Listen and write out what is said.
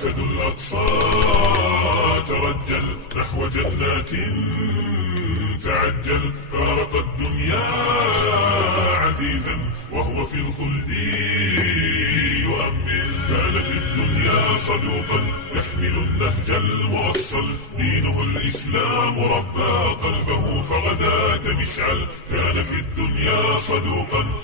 أسد الأقصى ترجل نحو جنات تعجل، فارق الدنيا عزيزا وهو في الخلد يؤمل. كان في الدنيا صدوقا يحمل النهج الموصل، دينه الإسلام ربى قلبه فغدا كمشعل. كان في الدنيا صدوقا